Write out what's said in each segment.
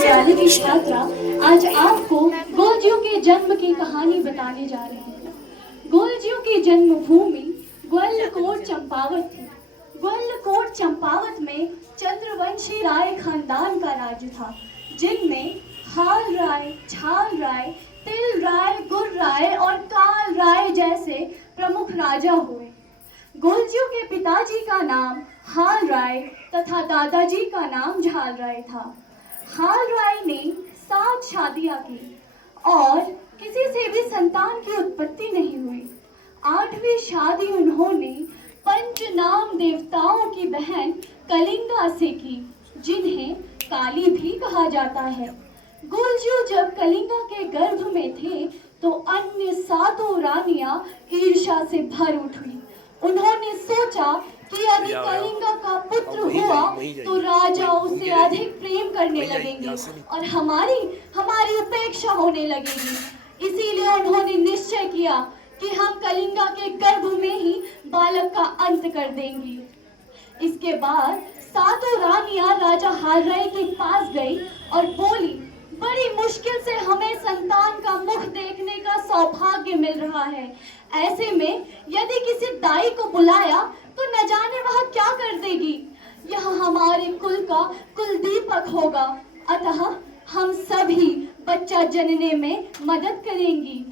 विद्यालय की छात्रा आज आपको गोलजियों के जन्म की कहानी बताने जा रही है। गोलजियों की जन्मभूमि ग्वालियर चंपावत थी। ग्वालियर चंपावत में चंद्रवंशी राय खानदान का राज्य था, जिनमें हाल राय, छाल राय, तिल राय, गुर राय और काल राय जैसे प्रमुख राजा हुए। गोलजियों के पिताजी का नाम हाल राय तथा दादाजी का नाम झाल राय था। हाल राय ने 7 शादियां की और किसी से भी संतान की उत्पत्ति नहीं हुई। 8वीं शादी उन्होंने पंचनाम देवताओं की बहन कलिंगा से की, जिन्हें काली भी कहा जाता है। गोलजियों जब कलिंगा के गर्भ में थे तो अन्य 7 रानियां ईर्ष्या से भर उठी। उन्होंने सोचा कि यदि कलिंगा का पुत्र हुआ तो राजा उसे अधिक प्रेम करने लगेंगे और हमारी उपेक्षा होने लगेगी। इसीलिए उन्होंने निश्चय किया कि हम कलिंगा के गर्भ में ही बालक का अंत कर देंगी। इसके बाद 7 रानियां राजा हाल राय के पास गई और बोली, बड़ी मुश्किल से हमें संतान का मुख देखने का सौभाग्य मिल रहा है। ऐसे में यदि किसी दाई को बुलाया तो न जाने वह क्या कर देगी। यह हमारे कुल का कुलदीपक होगा, अतः हम सभी बच्चा जनने में मदद करेंगी।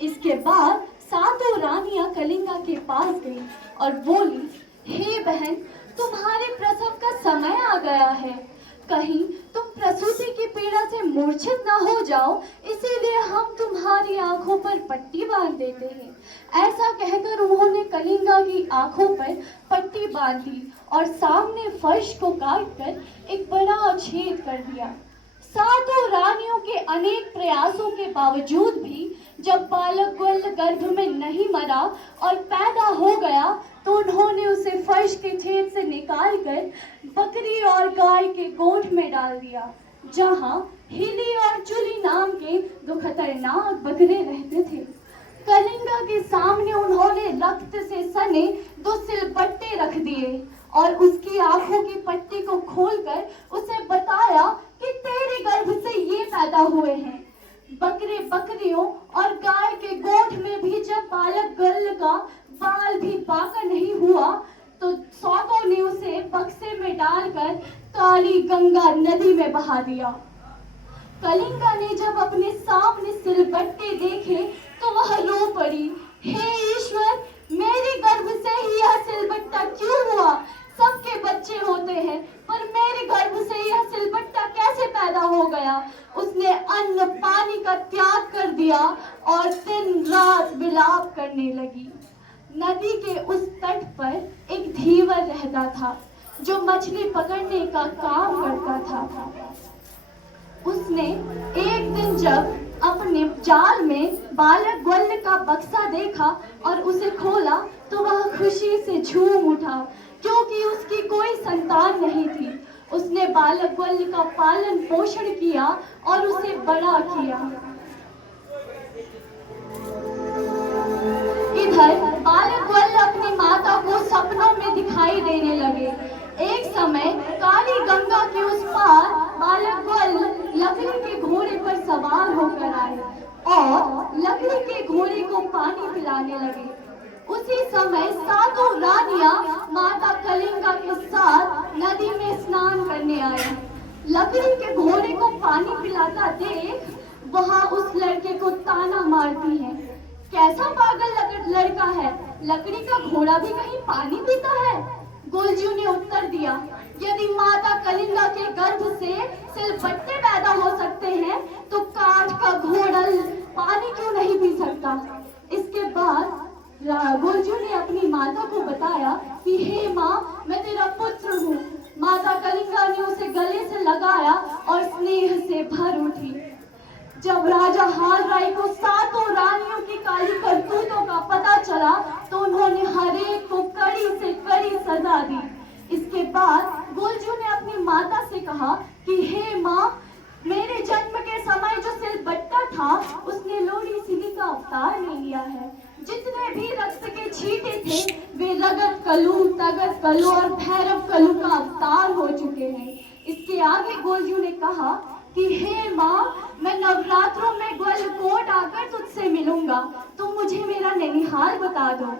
इसके बाद 7 रानियां कलिंगा के पास गई और बोली, हे बहन, तुम्हारे प्रसव का समय आ गया है। कहीं तुम प्रसूति की पीड़ा से मूर्छित न हो जाओ, इसीलिए हम तुम्हारी आंखों पर पट्टी बांध देते हैं। ऐसा कहकर उन्होंने कलिंगा की आंखों पर पट्टी बांध दी और सामने फर्श को काटकर एक बड़ा छेद कर दिया। 7 रानियों के अनेक प्रयासों के बावजूद भी जब बालक गर्भ में नहीं मरा और पैदा हो गया तो उन्होंने उसे फर्श के छेद से निकालकर बकरी और गाय के गोठ में डाल दिया, जहां हिली और चुली नाम के 2 खतरनाक बकरे रहते थे। कलिंगा के सामने उन्होंने रक्त से सने 2 सिलबट्टे रख दिए और उसकी आंखों की पट्टी को खोलकर उसे बताया कि तेरे गर्भ से ये पैदा हुए हैं। बकरे बकरियों और गाय के गोठ में भी जब बालक गर्ल का बाल भी बाका नहीं हुआ तो 7 ने उसे बक्से में डालकर काली गंगा नदी में बहा दिया। कलिंगा ने जब अपने सामने सिलबट्टे देखे तो वह रो पड़ी, हे ईश्वर, मेरे गर्भ से ही यह सिलबट्टा क्यों हुआ? सबके बच्चे होते हैं, पर मेरे गर्भ से यह सिलबट्टा कैसे पैदा हो गया? उसने अन्न पानी का त्याग कर दिया और दिन रात विलाप करने लगी। नदी के उस तट पर एक धीवर रहता था जो मछली पकड़ने का काम करता था। उसने एक दिन जब अपने जाल में बालक ग्वाल का बक्सा देखा और उसे खोला तो वह खुशी से झूम उठा, क्योंकि उसकी कोई संतान नहीं थी। उसने बालक ग्वाल का पालन पोषण किया और उसे बड़ा किया। इधर बालक ग्वाल अपनी माता को सपनों में दिखाई देने लगे। एक समय काली गंगा के उस पार बालक ग्वाल लकड़ी के घोड़े पर सवार होकर आए और लकड़ी के घोड़े को पानी पिलाने लगे। उसी समय 7 रानियां माता कलिंगा के साथ नदी में स्नान करने आई। लकड़ी के घोड़े को पानी पिलाता देख वहां उस लड़के को ताना मारती हैं, कैसा पागल लड़का है, लकड़ी का घोड़ा भी कहीं पानी पीता है? गोलजियों ने उत्तर दिया, यदि माता कलिंगा के गर्भ से सिलबट्टे पैदा हो सकते हैं तो काठ का घोड़ा पानी क्यों नहीं पी सकता? इसके बाद गोलजियों ने अपनी माता को बताया कि हे माँ, मैं तेरा पुत्र हूँ। माता कलिंगा ने उसे गले से लगाया और स्नेह से भर उठी। जब राजा हाल राय को 7 रानियों की काली करतूतों का पता चला तो उन्होंने हर एक को कड़ी से कड़ी सजा दी। इसके बाद गोलजियों ने अपनी माता से कहा कि हे माँ, मेरे जन्म के समय जो सिलबट्टा था उसने लोड़ी सिली का अवतार ले लिया है। जितने भी रक्त के छींटे थे वे रगत कलू, तगत कलू और भैरव कलू का अवतार हो चुके हैं। इसके आगे गोलजियों ने कहा कि हे माँ, मैं नवरात्रों में ग्वालकोट आकर तुझसे मिलूंगा, तुम मुझे मेरा ननिहाल बता दो।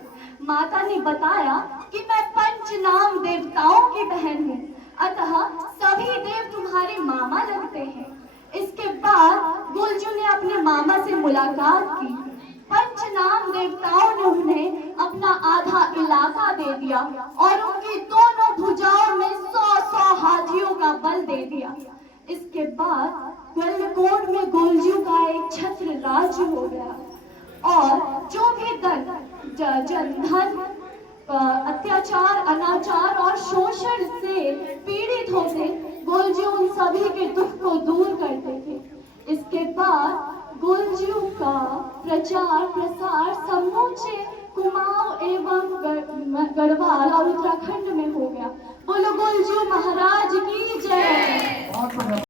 माता ने बताया कि मैं पंचनाम देवताओं की बहन हूँ, अतः सभी देव तुम्हारे मामा लगते हैं। इसके बाद गुलजू ने अपने मामा से मुलाकात की। पंचनाम देवताओं ने उन्हें अपना आधा इलाका दे दिया और उनकी दोनों भुजाओं में 100-100 हाथियों का बल दे दिया। इसके बाद गलकोट में गुलजू का एक छत्र राज्य हो गया और जो भी जनधन अत्याचार, अनाचार और शोषण से पीड़ित होते, गुलजू उन सभी के दुख को दूर करते थे। इसके बाद गुलजू का प्रचार प्रसार समूचे कुमाऊं एवं गढ़वाल और उत्तराखंड में हो गया। बोलो गुलजू महाराज की जय।